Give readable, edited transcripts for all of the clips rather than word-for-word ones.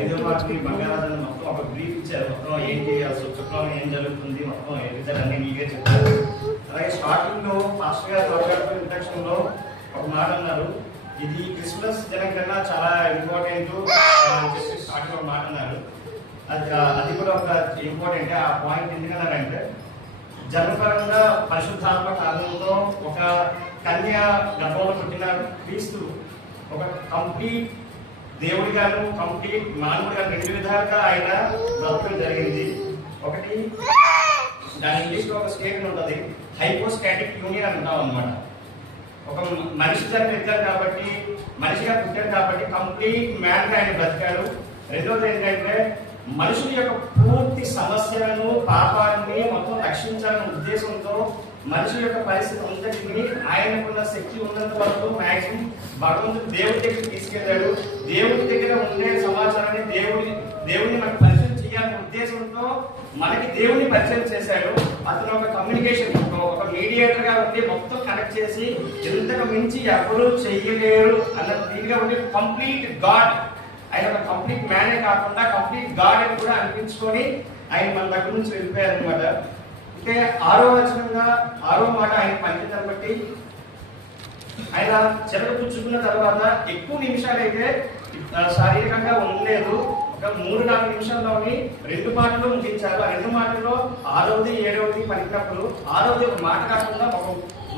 ఐదో మార్చి బంగారాజు మొత్తం ఒక బ్రీఫ్ ఇచ్చారు. మొత్తం ఏంటి అసలు చుట్టంలో ఏం జరుగుతుంది మొత్తం అన్ని నీకే చెప్పారు. అలాగే స్టార్టింగ్ లో ఫాస్ట్ గా ఇంట్రడక్షన్ లో ఒక మాట అన్నారు, ఇది క్రిస్మస్ దినం కన్నా చాలా ఇంపార్టెంట్ స్టార్టింగ్ ఒక మాట అన్నారు. అది కూడా ఒక ఇంపార్టెంట్. ఆ పాయింట్ ఎందుకన్నారంటే జన్మపరంగా పరిశుద్ధాత్మ కాలంతో ఒక కన్య గర్భంలో పుట్టిన క్రీస్తు ఒక కంప్లీట్ దేవుడిగాను కంప్లీట్ మానవుడిగా రెండు విధాలుగా ఆయన బ్రతకడం జరిగింది. ఒకటి దాని ఇంగ్లీష్లో ఒక స్టేట్మెంట్ ఉంటుంది, హైపోస్టాటిక్ యూనియన్ అంటాం అనమాట. ఒక మనిషి ఎత్తారు కాబట్టి మనిషిగా పుట్టారు కాబట్టి కంప్లీట్ మ్యాన్ గా ఆయన బ్రతికాడు. రెండోది ఏంటంటే మనుషుల యొక్క పూర్తి సమస్యలను పాపాన్ని మొత్తం రక్షించాలనే ఉద్దేశంతో మనుషుల యొక్క పరిస్థితి అంతటిని ఆయనకున్న శక్తి ఉన్నంత వరకు మాక్సిమం భగవంతుడు దేవుడి దగ్గర తీసుకెళ్లాడు. దేవుడి దగ్గర ఉండే సమాచారాన్ని దేవుడిని మనకు పరిచయం చేయాలనే ఉద్దేశంతో మనకి దేవుడిని పరిచయం చేశాడు. అతను ఒక కమ్యూనికేషన్ ఒక మీడియేటర్ గా ఉండి మొత్తం కనెక్ట్ చేసి ఎంతకు మించి ఎవరు చెయ్యలేరు అన్న దీనిగా ఉండి కంప్లీట్ గాడ్. ఆయన ఒక కంప్లీట్ మ్యానే కాకుండా కంప్లీట్ గాడ్ అని కూడా అనిపించుకొని ఆయన మన దగ్గర నుంచి వెళ్ళిపోయారు అనమాట. అంటే ఆరో మాట ఆయన పలికిందని బట్టి ఆయన చెరగ పుచ్చుకున్న తర్వాత ఎక్కువ నిమిషాలు అయితే శారీరకంగా ఉండలేదు. ఒక 3-4 నిమిషాల్లోని 2 మాటలు ముగించారు. ఆ 2 మాటల్లో 6వది 7వది పలికినప్పుడు 6వది ఒక మాట కాకుండా ఒక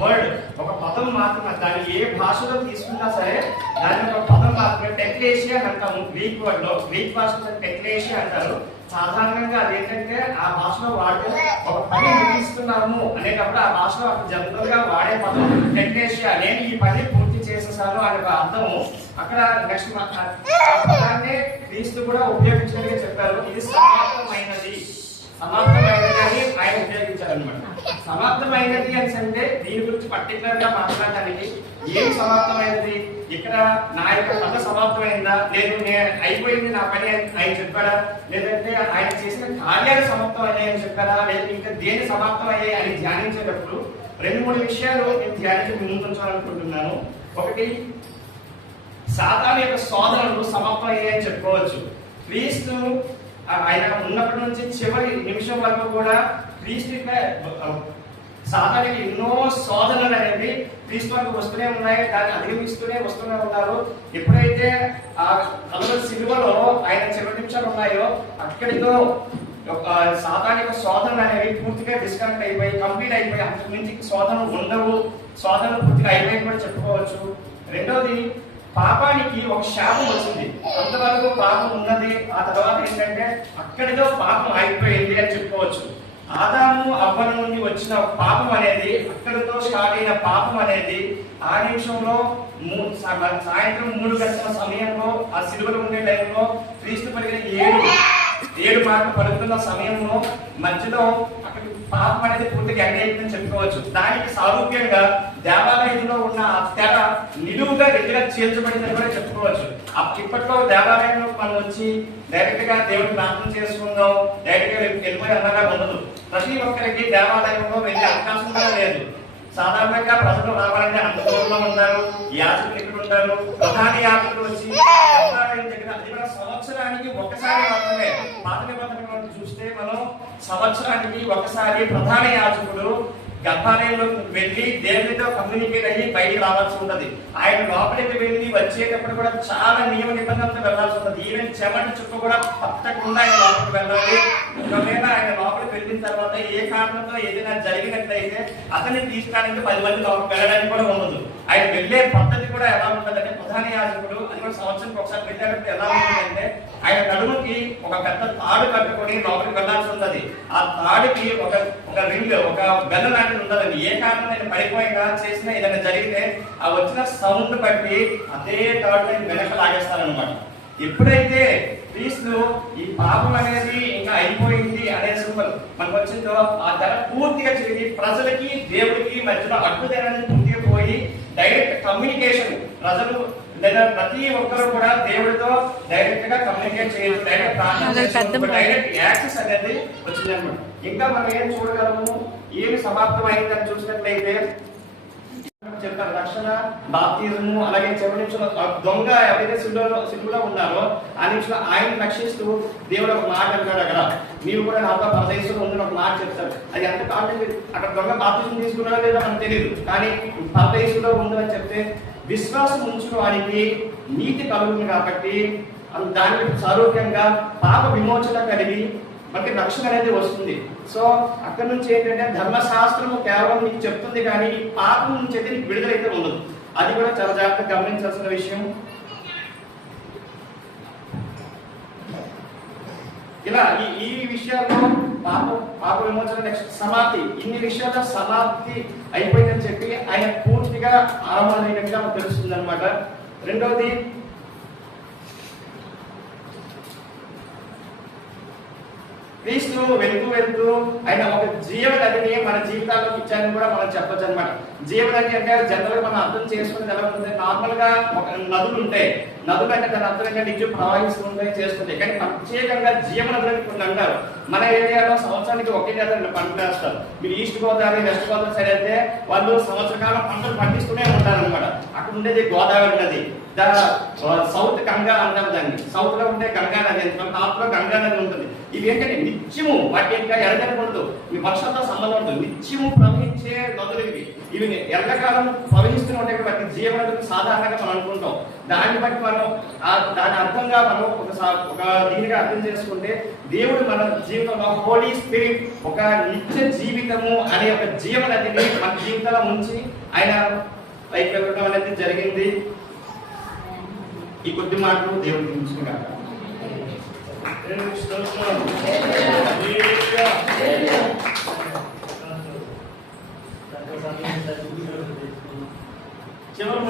వర్డ్, ఒక పదం మాత్రమే. దాన్ని ఏ భాషలో తీసుకున్నా సరే దాన్ని ఒక పదం మాత్రమే టెక్లేషియా అంటాము. గ్రీక్ వర్డ్ లో, గ్రీక్ భాషలో టెక్లేషియా అంటారు. సాధారణంగా అదేంటంటే ఆ భాషలో వాడే ఒక పని ముగిస్తున్నాము అనేటప్పుడు ఆ భాషలో జనరల్ గా వాడే పదం టెక్లేషియా. నేను ఈ పని పూర్తి చేసేసాను అనే అర్థము. అక్కడ నెక్స్ట్ పదాన్ని క్రీస్తు కూడా ఉపయోగించినట్టుగా చెప్పారు. ఇది సమాప్తమైనది అని ఆయన ఉపయోగించారనమాట. సమాప్తమైనది అని అంటే దీని గురించి పర్టికులర్ గా మాట్లాడడానికి ఏం సమాప్తమైనది, ఇక్కడ నా యొక్క కథ సమాప్తమైందా, లేదు అయిపోయింది నా పని ఆయన చెప్పారా, లేదంటే ఆయన చేసిన కార్యాలు సమాప్తం అయ్యాయని చెప్పారా, లేదు ఇంకా దేని సమాప్తం అయ్యాయి అని ధ్యానించేటప్పుడు 2-3 విషయాలు నేను ధ్యానించి ముందుంచాలనుకుంటున్నాను. ఒకటి, సాతాను యొక్క శోధనలు సమాప్తం అయ్యాయని చెప్పుకోవచ్చు. క్రీస్తు ఆయన ఉన్నప్పటి నుంచి చివరి నిమిషం వరకు కూడా క్రీస్తు సాధారణ ఎన్నో శోధనలు అనేవి క్రీస్తు వరకు వస్తూనే ఉన్నాయి. దాన్ని అధిగమిస్తూనే వస్తూనే ఉన్నారు. ఎప్పుడైతే ఆ కలువ సిలువలో ఆయన చివరి నిమిషాలు ఉన్నాయో అక్కడితో సాధారణ శోధనలు అనేవి పూర్తిగా డిస్కనెక్ట్ అయిపోయి కంప్లీట్ అయిపోయి అంతకు మించి శోధనలు ఉండవు, శోధనలు పూర్తిగా అయిపోయి కూడా చెప్పుకోవచ్చు. రెండోది, పాపానికి ఒక శాపం వచ్చింది. అంతవరకు పాపం ఉన్నది, ఆ తర్వాత ఏంటంటే అక్కడితో పాపం అయిపోయింది అని చెప్పుకోవచ్చు. ఆదాము అవ్వల నుండి వచ్చిన పాపం అనేది, అక్కడితో స్టార్ట్ అయిన పాపం అనేది ఆ నిమిషంలో సాయంత్రం 3 గంటల సమయంలో ఆ సిలువలో ఉండే టైంలో క్రీస్తు పలికిన 7 మాటలు పలుకుతున్న సమయంలో మధ్యలో అక్కడ పాపం అనేది పూర్తిగా ఎండ్ అయిపోయిందని చెప్పుకోవచ్చు. దానికి సారూప్యంగా దేవాలయంలో ఉన్న ఆ తెర నిలువుగా దగ్గర చేర్చబడిందని కూడా చెప్పుకోవచ్చు. ఇప్పట్లో దేవాలయంలో మనం వచ్చి డైరెక్ట్ గా దేవుడిని ప్రార్థన చేసుకుందాం, డైరెక్ట్ గా వెళ్ళిపోయి అన్నగా ఉండదు. ప్రతి ఒక్కరికి దేవాలయంలో వెళ్ళే అవకాశం కూడా లేదు. సాధారణంగా ప్రజలు రావాలంటే అంత దూరంలో ఉంటారు, యాజకులు ఇక్కడ ఉంటారు. ప్రధాన యాజకులు వచ్చి దేవాలయం దగ్గర, అది కూడా సంవత్సరానికి ఒకసారి మాత్రమే. పాత నిబంధనలు చూస్తే మనం సంవత్సరానికి ఒకసారి ప్రధాన యాజకుడు గర్భాలయంలోకి వెళ్ళి దేవునితో కమ్యూనికేట్ అయ్యి బయటికి రావాల్సి ఉంటుంది. ఆయన లోపలికి వెళ్ళి వచ్చేటప్పుడు కూడా చాలా నియమ నిబంధనలతో వెళ్లాల్సి ఉంటుంది. ఈవెన్ చెమటి చుట్టూ కూడా పట్టకుండా ఆయన లోపలికి వెళ్ళాలి. ఒకవేళ ఆయన లోపలికి వెళ్ళిన తర్వాత ఏ కారణంతో ఏదైనా జరిగినట్లయితే అతన్ని తీసుకురావడానికి 10 మంది లోపలికి వెళ్ళడానికి కూడా ఉండదు. ఆయన వెళ్ళే పద్ధతి కూడా ఎలా ఉంటుందంటే, ప్రధాన యాజకుడు అది కూడా సంవత్సరానికి ఒకసారి వెళ్ళేటప్పుడు ఎలా ఉంటుందంటే ఆయన నడుముకి ఒక పెద్ద తాడు కట్టుకొని లోపలికి వెళ్లాల్సి ఉంటుంది. ఆ తాడుకి ఒక రింగ్, ఒక బెల్ల లాంటిది ఉండదండి. ఏ కారణం పడిపోయినా చేసినా ఏదైనా జరిగితే ఆ వచ్చిన సౌండ్ బట్టి అదే తాడుని వెనక లాగేస్తారనమాట. ఎప్పుడైతే క్రీస్తు ఈ పాపం అనేది ఇంకా అయిపోయింది అనే సింబల్ మనకు వచ్చిందో ఆ తెర పూర్తిగా తిరిగి ప్రజలకి దేవుడికి మధ్యలో అడ్డుదైన పూర్తిగా పోయి డైరెక్ట్ కమ్యూనికేషన్, ప్రజలు లేదా ప్రతి ఒక్కరు కూడా దేవుడితో డైరెక్ట్ గా కమ్యూనికేట్ చేయొచ్చు, డైరెక్ట్ ప్రార్థన, డైరెక్ట్ యాక్సెస్ అనేది వచ్చిందనమాట. ఇంకా మనం ఏం చూడగలము, ఏమి సమాప్తం అయిందని చూసినట్లయితే చెప్పారు రక్షణ, బాప్తిజము, అలాగే చివరి నిమిషంలో దొంగ ఎవరైతే సిలువలో ఉన్నారో ఆ నిమిషంలో ఆయన రక్షిస్తూ దేవుడు ఒక మాట అంటాడు అక్కడ, మీరు కూడా నాతో పరదేశంలో ఉందని ఒక మాట చెప్తారు. అది ఎంత కాంటే అక్కడ దొంగ బాప్తిజం తీసుకున్నారో లేదో మనకు తెలియదు, కానీ పరదేశంలో ఉందని చెప్తే విశ్వాసం ఉంచిన వారికి నీతి కలుగుతుంది కాబట్టి దానికి సారూప్యంగా పాప విమోచన కలిగి మనకి రక్షణ అనేది వస్తుంది. సో అక్కడ నుంచి ఏంటంటే ధర్మశాస్త్రము కేవలం నీకు చెప్తుంది కానీ పాపం నుంచి అయితే నీకు విడుదలైతే ఉండదు. అది కూడా చాలా జాగ్రత్తగా గమనించాల్సిన విషయం. ఇలా ఈ విషయాల్లో పాప విమోచన, నెక్స్ట్ సమాప్తి, ఇన్ని విషయాల్లో సమాప్తి అయిపోయిందని చెప్పి ఆయన పూర్తిగా ఆరంభమైనట్టుగా మనకు తెలుస్తుంది అనమాట. రెండవది క్రీస్తు వెళ్తూ ఆయన ఒక జీవనదిని మన జీవితాల్లోకి ఇచ్చారని కూడా మనం చెప్పొచ్చు అనమాట. జీవనది అంటే జనరల్ గా మనం అర్థం చేసుకునేది ఎలా ఉంటుంది, నార్మల్ గా ఒక నదులు ఉంటాయి, నదులు అంటే దాని అర్థం ఏంటంటే నీరు ప్రవహిస్తూ ఉంటాయి చేస్తుంటాయి, కానీ ప్రత్యేకంగా జీవనదులని కొన్ని అంటారు. మన ఏరియాలో సంవత్సరానికి ఒకే నెల పంటలు వేస్తారు. మీరు east Godavari west Godavari side అయితే వాళ్ళు సంవత్సర కాలం పంటలు పండిస్తూనే ఉంటారు అనమాట. అక్కడ ఉండేది గోదావరి నది, సౌత్ గంగా అంటారు దాన్ని. సౌత్ లో ఉంటే గంగా నది, నార్త్ లో గంగా నది ఉంటుంది. ఇవి ఏంటంటే నిత్యము వాటి ఇంకా ఎడగనకూడదు, ఈ వర్షంతో సంబంధం ఉంటుంది, నిత్యము ప్రవహించే నదులు ఇవి ఎల్లకాలం ప్రవహిస్తూనే ఉంటాయి. వాటి జీవనదులు సాధారణంగా మనం అనుకుంటాం. దాన్ని బట్టి మనం దాని అర్థంగా మనం ఒక దీనిగా అర్థం చేసుకుంటే దేవుడు మన జీవితంలో హోలీ స్పిరిట్ ఒక నిత్య జీవితము అనే ఒక జీవనదిని మన జీవితంలో ఉంచి ఆయన పైకి వెళ్ళడం అనేది జరిగింది. ఈ కొద్ది మాటలు దేవుడు గురించుకున్నాడు. చివరి